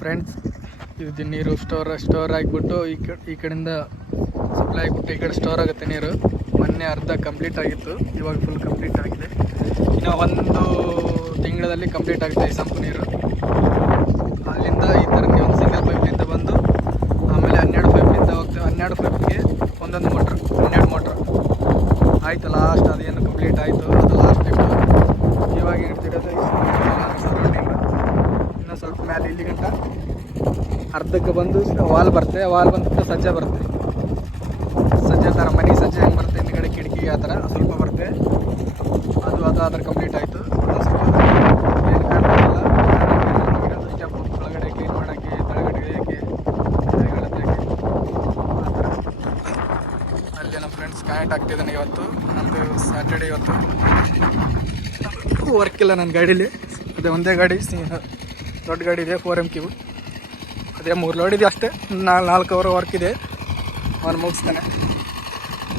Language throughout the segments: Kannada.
ಫ್ರೆಂಡ್ಸ್, ಇದು ನೀರು ಸ್ಟೋರ್ ಆಗಿಬಿಟ್ಟು ಈ ಕಡೆಯಿಂದ ಸಪ್ಲೈ ಆಗಿಬಿಟ್ಟು ಈ ಕಡೆ ಸ್ಟೋರ್ ಆಗುತ್ತೆ ನೀರು. ಮೊನ್ನೆ ಅರ್ಧ ಕಂಪ್ಲೀಟ್ ಆಗಿತ್ತು, ಇವಾಗ ಫುಲ್ ಕಂಪ್ಲೀಟ್ ಆಗಿದೆ. ಇನ್ನು 1 ತಿಂಗಳಲ್ಲಿ ಕಂಪ್ಲೀಟ್ ಆಗುತ್ತೆ ಈ ಸಂಪು ನೀರು. ಅಲ್ಲಿಂದ ಈ ಥರ ಒಂದು ಸಿಂಗಲ್ ಪೈಪ್ನಿಂದ ಬಂದು ಆಮೇಲೆ 12 ಪೈಪ್ನಿಂದ ಹೋಗ್ತೇವೆ. 12 ಪೈಪ್ಗೆ ಒಂದೊಂದು ಮೋಟ್ರ್, 12 ಮೋಟ್ರ್ ಆಯಿತು. ಲಾಸ್ಟ್ ಅದೇನು ಕಂಪ್ಲೀಟ್ ಆಯಿತು, ಅದು ಲಾಸ್ಟ್ ಟೈಪ್. ಇವಾಗ ಇಡ್ತಿರೋದು ಸರೌಂಡಿಂಗ್. ಇನ್ನು ಸ್ವಲ್ಪ ಮೇಲೆ ಇಲ್ಲಿ ಗಂಟ ಅರ್ಧಕ್ಕೆ ಬಂದು ವಾಲ್ ಬರುತ್ತೆ. ವಾಲ್ ಬಂದ್ಬಿಟ್ಟು ಸಜ್ಜೆ ಬರುತ್ತೆ. ಸಜ್ಜೆ ಥರ ಮನೆ ಸಜ್ಜೆ ಹೆಂಗೆ ಬರುತ್ತೆ ಹಿಂದ್ಗಡೆ ಕಿಟಕಿಗೆ, ಆ ಥರ ಸ್ವಲ್ಪ ಬರುತ್ತೆ. ಅದು ಆದ್ರೆ ಕಂಪ್ಲೀಟ್ ಆಯಿತು. ಅದು ಸ್ವಲ್ಪ ಏನು ಕಾಣ್ತಿಲ್ಲ. ಸ್ಟೆಪ್ ಒಳಗಡೆ ಕ್ಲೀನ್ ಮಾಡೋಕ್ಕೆ, ತಳಗಡೆ ಇಳಿಯೋಕ್ಕೆ, ಆ ಥರ. ಅಲ್ಲಿ ನಮ್ಮ ಫ್ರೆಂಡ್ಸ್ ಕನೆಕ್ಟ್ ಆಗ್ತಿದ್ದಾನೆ. ಇವತ್ತು ನಮ್ಮದು ಸ್ಯಾಟರ್ಡೇ. ಇವತ್ತು ವರ್ಕ್ ಇಲ್ಲ ನನ್ನ ಗಾಡೀಲಿ. ಅದೇ ಒಂದೇ ಗಾಡಿ, ದೊಡ್ಡ ಗಾಡಿ ಇದೆ, 4MQ. ಅದೇ 3 ಲೋಡ್ ಇದೆ ಅಷ್ಟೇ. 4 ಅವರ್ ವರ್ಕ್ ಇದೆ. ಅವನು ಮುಗಿಸ್ತಾನೆ.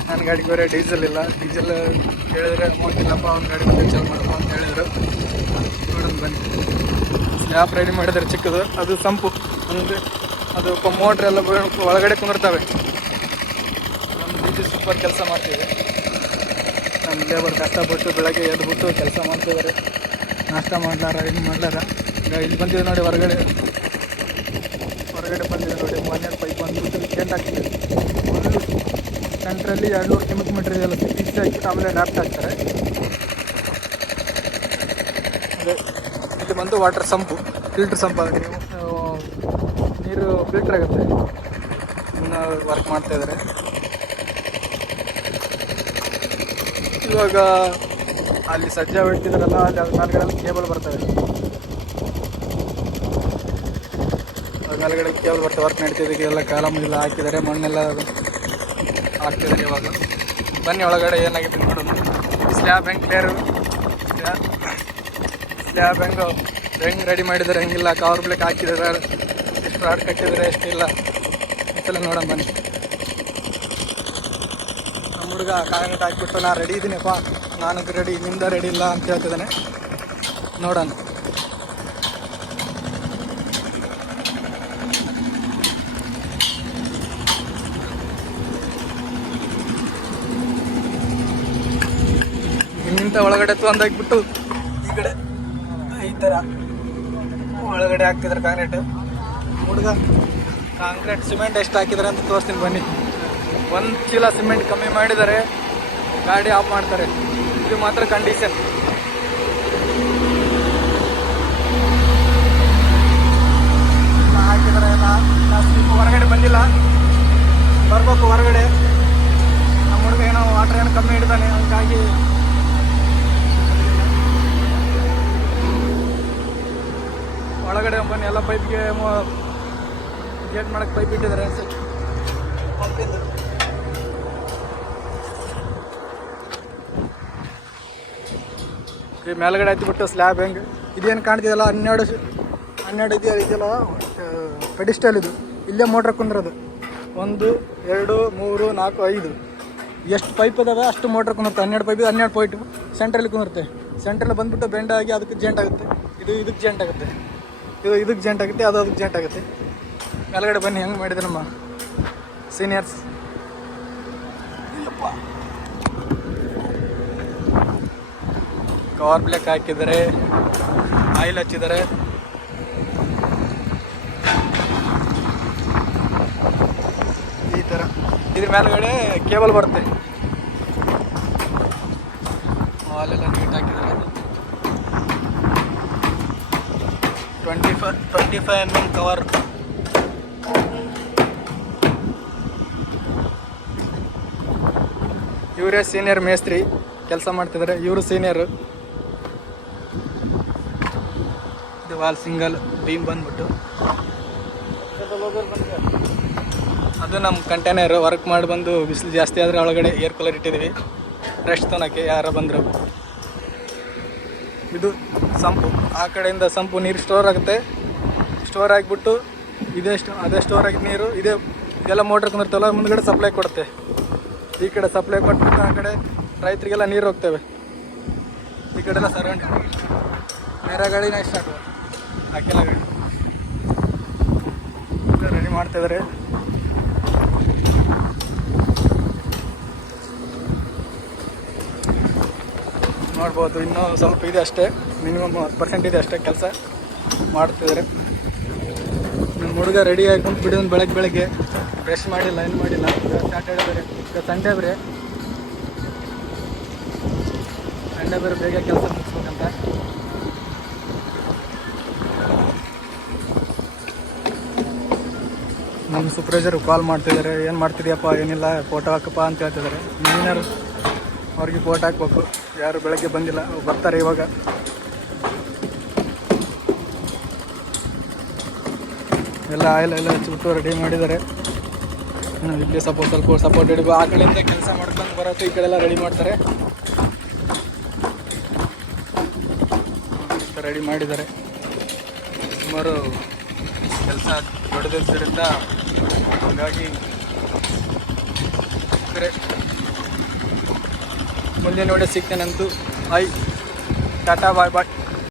ನನ್ನ ಗಾಡಿಗೆ ಬೇರೆ ಡೀಸೆಲ್ ಇಲ್ಲ. ಡೀಸೆಲ್ ಹೇಳಿದ್ರೆ ಅಮೌಂಟ್ ಇಲ್ಲಪ್ಪ, ಅವ್ನ ಗಾಡಿ ಡೀಸೆಲ್ ಮಾಡ್ಕೊ ಅಂತ ಹೇಳಿದರು. ನೋಡೋಣ ಬನ್ನಿ. ಸ್ಲ್ಯಾಪ್ ರೆಡಿ ಮಾಡಿದರೆ ಚಿಕ್ಕದು, ಅದು ಸಂಪು ಅಂದರೆ ಅದು ಮೋಟ್ರ್ ಎಲ್ಲ ಒಳಗಡೆ ಕುಂದಿರ್ತವೆ. ನಮ್ಮ DG ಸೂಪರ್ ಕೆಲಸ ಮಾಡ್ತಿದೆ. ನಮ್ಮ ಲೇಬರ್ ಕಷ್ಟಪಟ್ಟು ಬೆಳಗ್ಗೆ ಎದ್ಬಿಟ್ಟು ಕೆಲಸ ಮಾಡ್ತಿದ್ದಾರೆ. ನಾಷ್ಟ ಮಾಡ್ಲಾರ, ಏನು ಮಾಡ್ಲಾರ. ಇಲ್ಲಿ ಬಂದಿದೆ ನೋಡಿ, ಹೊರಗಡೆ ಬಂದಿದೆ ನೋಡಿ. 12 ಪೈಪ್ ಬಂದ್ಬಿಟ್ಟು ಕೆಂಟ್ ಹಾಕ್ತಿದೆ. ಒಂದು ಸೆಂಟ್ರಲ್ಲಿ 200 ಕೆಮಿಕ್ ಮೀಟ್ರ್ ಇದೆಲ್ಲ ಫಿಕ್ಸ್ ಹಾಕಿಬಿಟ್ಟು ಆಮೇಲೆ ರ್ಯಾಪ್ಟ್ ಹಾಕ್ತಾರೆ. ಅದೇ ಇಲ್ಲಿ ಬಂದು ವಾಟರ್ ಸಂಪು, ಫಿಲ್ಟ್ರ್ ಸಂಪ್. ಆಗಿ ನೀರು ಫಿಲ್ಟ್ರ್ ಆಗುತ್ತೆ. ಇನ್ನು ವರ್ಕ್ ಮಾಡ್ತಾಯಿದ್ದಾರೆ. ಇವಾಗ ಅಲ್ಲಿ ಸಜ್ಜೆ ಬಿಡ್ತಿದ್ದಾರಲ್ಲ, ಅಲ್ಲಿ ಅದ್ರ ಮೇಲ್ಗಡೆ ಕೇಬಲ್ ಬರ್ತವೆ. ಮೇಲ್ಗಡೆ ಕೇಬಲ್ ಬರ್ತವೆ. ವರ್ಕ್ ನಡೀತಿದ್ದಕ್ಕೆ ಎಲ್ಲ ಕಾಲಮ್ ಎಲ್ಲ ಹಾಕಿದ್ದಾರೆ, ಮಣ್ಣೆಲ್ಲ ಹಾಕ್ತಿದ್ದಾರೆ. ಇವಾಗ ಬನ್ನಿ ಒಳಗಡೆ ಏನಾಗಿದೆ ನೋಡೋದು. ಸ್ಲ್ಯಾಬ್ ಹೆಂಗೆ ಕ್ಲಿಯರು, ಸ್ಲ್ಯಾಬ್ ಹೆಂಗೆ ರೆಡಿ ಮಾಡಿದ್ದಾರೆ, ಹೆಂಗಿಲ್ಲ, ಕವರ್ ಬ್ಲೇಕ್ ಹಾಕಿದ್ದಾರೆ, ಎಷ್ಟು ರಾಡ್ ಕಟ್ಟಿದ್ದಾರೆ, ಎಷ್ಟಿಲ್ಲ ಅಂತೆಲ್ಲ ನೋಡೋಣ ಬನ್ನಿ. ನಮ್ಮ ಹುಡುಗ ಕಾಂಕ್ರೀಟ್ ಹಾಕ್ಬಿಟ್ಟು ನಾ ರೆಡಿ ಇದ್ದೀನಪ್ಪ, ನಾನು ರೆಡಿ, ನಿಮ್ದ ರೆಡಿ ಇಲ್ಲ ಅಂತ ಹೇಳ್ತಿದ್ದಾನೆ. ನೋಡೋಣ. ಇನ್ನಿಂತ ಒಳಗಡೆ ತಂದಾಕ್ಬಿಟ್ಟು ಈ ಕಡೆ ಈ ಥರ ಒಳಗಡೆ ಹಾಕ್ತಿದ್ದಾರೆ ಕಾಂಕ್ರೀಟ್. ಹುಡುಗ ಕಾಂಕ್ರೀಟ್ ಸಿಮೆಂಟ್ ಎಷ್ಟು ಹಾಕಿದ್ದಾರೆ ಅಂತ ತೋರಿಸ್ತೀನಿ ಬನ್ನಿ. 1 ಚೀಲ ಸಿಮೆಂಟ್ ಕಮ್ಮಿ ಮಾಡಿದ್ದಾರೆ, ಗಾಡಿ ಆಫ್ ಮಾಡ್ತಾರೆ. ಇದು ಮಾತ್ರ ಕಂಡೀಷನ್. ಹಾಕಿದ್ದಾರೆ. ಹೊರಗಡೆ ಬಂದಿಲ್ಲ, ಬರ್ಬೇಕು ಹೊರಗಡೆ. ನಮ್ಮ ಹುಡುಗ ಏನೋ ವಾಟರ್ ಏನೋ ಕಮ್ಮಿ ಹಿಡ್ತಾನೆ, ಹಂಗಾಗಿ ಒಳಗಡೆ ಬನ್ನಿ. ಎಲ್ಲ ಪೈಪ್ಗೆ ಗೇಟ್ ಮಾಡಕ್ಕೆ ಪೈಪ್ ಇಟ್ಟಿದ್ದಾರೆ. ಪಂಪಿಂದು ಮೇಲ್ಗಡೆ ಹತ್ತಿಬಿಟ್ಟು ಸ್ಲ್ಯಾಬ್ ಹೆಂಗೆ ಇದೇನು ಕಾಣ್ತಿದೆಯಲ್ಲ, 12 ಇದೆಯಲ್ಲ ಪೆಡಿಸ್ಟಲ್. ಇದು ಇಲ್ಲೇ ಮೋಟ್ರ್ ಕುಂದಿರೋದು. 1 2 3 4 5 ಎಷ್ಟು ಪೈಪ್ ಇದಾವೆ ಅಷ್ಟು ಮೋಟ್ರ್ ಕುಂದಿರುತ್ತೆ. 12 ಪೈಪ್, 12 ಪಾಯಿಂಟ್ ಸೆಂಟ್ರಲ್ಲಿ ಕುಂದಿರುತ್ತೆ. ಸೆಂಟ್ರಲ್ಲಿ ಬಂದುಬಿಟ್ಟು ಬೆಂಡ್ ಆಗಿ ಅದಕ್ಕೆ ಜೆಂಟ್ ಆಗುತ್ತೆ. ಇದು ಇದಕ್ಕೆ ಜೆಂಟ್ ಆಗುತ್ತೆ, ಇದು ಇದಕ್ಕೆ ಜೆಂಟ್ ಆಗುತ್ತೆ, ಅದು ಅದಕ್ಕೆ ಜೆಂಟ್ ಆಗುತ್ತೆ. ಮೇಲ್ಗಡೆ ಬನ್ನಿ ಹೆಂಗೆ ಮಾಡಿದೆ ನಮ್ಮ ಸೀನಿಯರ್ಸ್. ಕವರ್ ಬ್ಲೇಕ್ ಹಾಕಿದ್ದಾರೆ, ಆಯಿಲ್ ಹಚ್ಚಿದ್ದಾರೆ. ಈ ಥರ ಇದ್ರ ಮೇಲ್ಗಡೆ ಕೇಬಲ್ ಬರುತ್ತೆ. ವಾಲೆಲ್ಲ ನೀಟ್ ಹಾಕಿದ್ದಾರೆ. 25 mm ಕವರ್. ಇವರೇ ಸೀನಿಯರ್ ಮೇಸ್ತ್ರಿ ಕೆಲಸ ಮಾಡ್ತಿದ್ದಾರೆ. ಇವರು ಸೀನಿಯರು. ಇದು ವಾಲ್ ಸಿಂಗಲ್ ಬೀಮ್ ಬಂದ್ಬಿಟ್ಟು ಅದು ನಮ್ಮ ಕಂಟೈನರ್. ವರ್ಕ್ ಮಾಡಿ ಬಂದು ಬಿಸಿಲು ಜಾಸ್ತಿ ಆದರೆ ಒಳಗಡೆ ಏರ್ ಕೂಲರ್ ಇಟ್ಟಿದ್ದೀವಿ, ರೆಸ್ಟ್ ತೊಗೊಳಕ್ಕೆ ಯಾರು ಬಂದರು. ಇದು ಸಂಪು. ಆ ಕಡೆಯಿಂದ ಸಂಪು ನೀರು ಸ್ಟೋರ್ ಆಗುತ್ತೆ. ಸ್ಟೋರ್ ಆಗಿಬಿಟ್ಟು ಅದೇ ಸ್ಟೋರ್ ಆಗಿದ್ದ ನೀರು ಇದೆಲ್ಲ ಮೋಟ್ರ್ ಕುಂದಿರ್ತಲ್ಲ, ಮುಂದ್ಗಡೆ ಸಪ್ಲೈ ಕೊಡುತ್ತೆ. ಈ ಕಡೆ ಸಪ್ಲೈ ಕೊಟ್ಬಿಟ್ಟು ಆ ಕಡೆ ರೈತರಿಗೆಲ್ಲ ನೀರು ಹೋಗ್ತವೆ. ಈ ಕಡೆ ಎಲ್ಲ ಸರೌಂಡಿಂಗ್. ಬೇರೆ ಗಾಡಿನ ಸ್ಟಾರ್ಟ್ ಹಾಕಿಲ್ಲ ಗಾಡಿ. ಮಾಡ್ತಿದ್ದಾರೆ. ನೋಡ್ಬೋದು, ಇನ್ನೂ ಸ್ವಲ್ಪ ಇದೆ ಅಷ್ಟೇ, ಮಿನಿಮಮ್ 10% ಇದೆ ಅಷ್ಟೇ ಕೆಲಸ ಮಾಡ್ತಿದ್ದಾರೆ. ನಮ್ಮ ಹುಡುಗ ರೆಡಿ ಆಗಿ ಕುಂತು ಬಿಡೋದು ಬೆಳಗ್ಗೆ ಬ್ರಷ್ ಮಾಡಿಲ್ಲ, ಏನು ಮಾಡಿಲ್ಲ. ಸ್ಯಾಟರ್ಡೆ ಬೇರೆ, ಸಂಡೇ ಬೇರೆ ಬೇಗ ಕೆಲಸ ಮುಗಿಸ್ಬೇಕಂತ. ನಮ್ಮ ಸೂಪರ್ವೈಸರ್ ಕಾಲ್ ಮಾಡ್ತಿದ್ದಾರೆ, ಏನು ಮಾಡ್ತಿದ್ಯಪ್ಪ, ಏನಿಲ್ಲ, ಫೋಟೋ ಹಾಕಪ್ಪ ಅಂತ ಹೇಳ್ತಿದ್ದಾರೆ. ಇಂಜಿನಿಯರ್ ಅವ್ರಿಗೆ ಫೋಟೋ ಹಾಕ್ಬೇಕು, ಯಾರು ಬೆಳಗ್ಗೆ ಬಂದಿಲ್ಲ, ಅವ್ರು ಬರ್ತಾರೆ ಇವಾಗ. ಎಲ್ಲ ಆಯಿಲ್ ಎಲ್ಲ ಹಚ್ಬಿಟ್ಟು ರೆಡಿ ಮಾಡಿದ್ದಾರೆ. ಇಲ್ಲಿ ಸ್ವಲ್ಪ ಸಪೋರ್ಟ್ ಹಿಡಿದು ಆ ಕಡೆಯಿಂದ ಕೆಲಸ ಮಾಡ್ಕೊಂಡು ಬರೋದು, ಈ ಕಡೆ ಎಲ್ಲ ರೆಡಿ ಮಾಡ್ತಾರೆ. ರೆಡಿ ಮಾಡಿದ್ದಾರೆ. ಸುಮಾರು ಕೆಲಸ ದೊಡ್ಡದಿದ್ದರಿಂದ ಹಾಗಾಗಿ ಮುಂದೆ ನೋಡಿ ಸಿಗ್ತೇನಂತೂ. ಟಾಟಾ ಬಾಯ್ ಬಾಯ್.